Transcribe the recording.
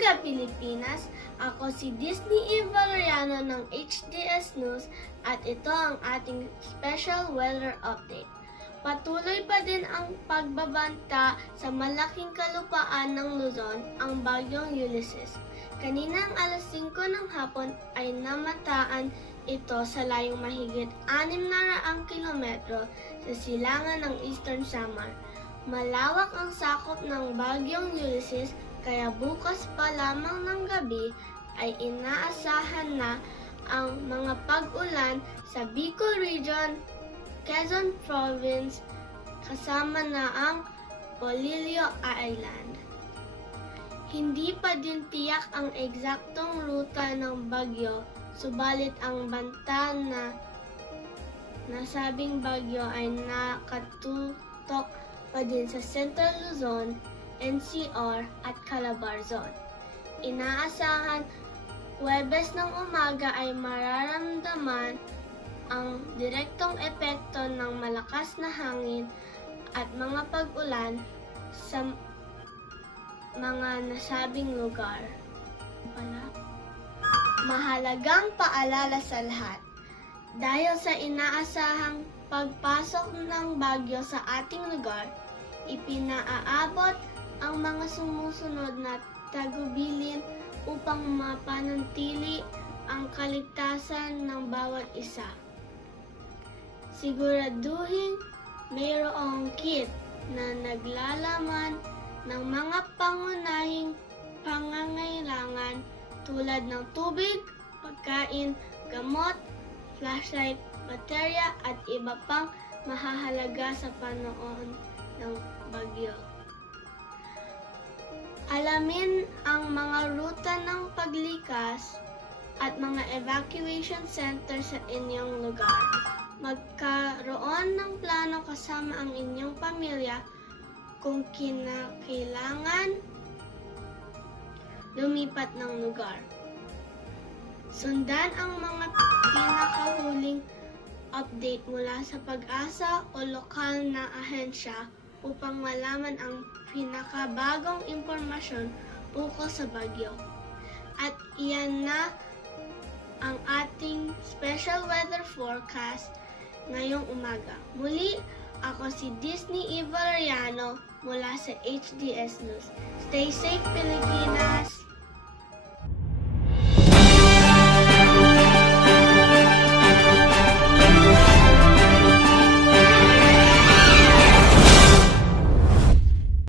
umaga, Pilipinas! Ako si Disney E. Valeriano ng HDS News at ito ang ating special weather update. Patuloy pa din ang pagbabanta sa malaking kalupaan ng Luzon, ang bagyong Ulysses. Kaninang alas 5 ng hapon ay namataan ito sa layong mahigit 600 kilometro sa silangan ng Eastern Samar. Malawak ang sakop ng bagyong Ulysses kaya bukas pa lamang ng gabi ay inaasahan na ang mga pag-ulan sa Bicol Region, Quezon Province, kasama na ang Polillo Island. Hindi pa din tiyak ang eksaktong ruta ng bagyo, subalit ang banta na nasabing bagyo ay nakatutok pa din sa Central Luzon, NCR at Calabar Zone. Inaasahan Huwebes ng umaga ay mararamdaman ang direktong epekto ng malakas na hangin at mga pag-ulan sa mga nasabing lugar. Mahalagang paalala sa lahat. Dahil sa inaasahang pagpasok ng bagyo sa ating lugar, ipinaaabot ang mga sumusunod na tagubilin upang mapanatili ang kaligtasan ng bawat isa. Siguraduhin mayroong kit na naglalaman ng mga pangunahing pangangailangan tulad ng tubig, pagkain, gamot, flashlight, baterya at iba pang mahahalaga sa panahon ng bagyo. Alamin ang mga ruta ng paglikas at mga evacuation center sa inyong lugar. Magkaroon ng plano kasama ang inyong pamilya kung kinakailangan lumipat ng lugar. Sundan ang mga pinakahuling update mula sa Pag-asa o lokal na ahensya upang malaman ang pinakabagong impormasyon ukol sa bagyo. At iyan na ang ating special weather forecast ngayong umaga. Muli, ako si Disney E. Valeriano mula sa HDS News. Stay safe, Pilipinas!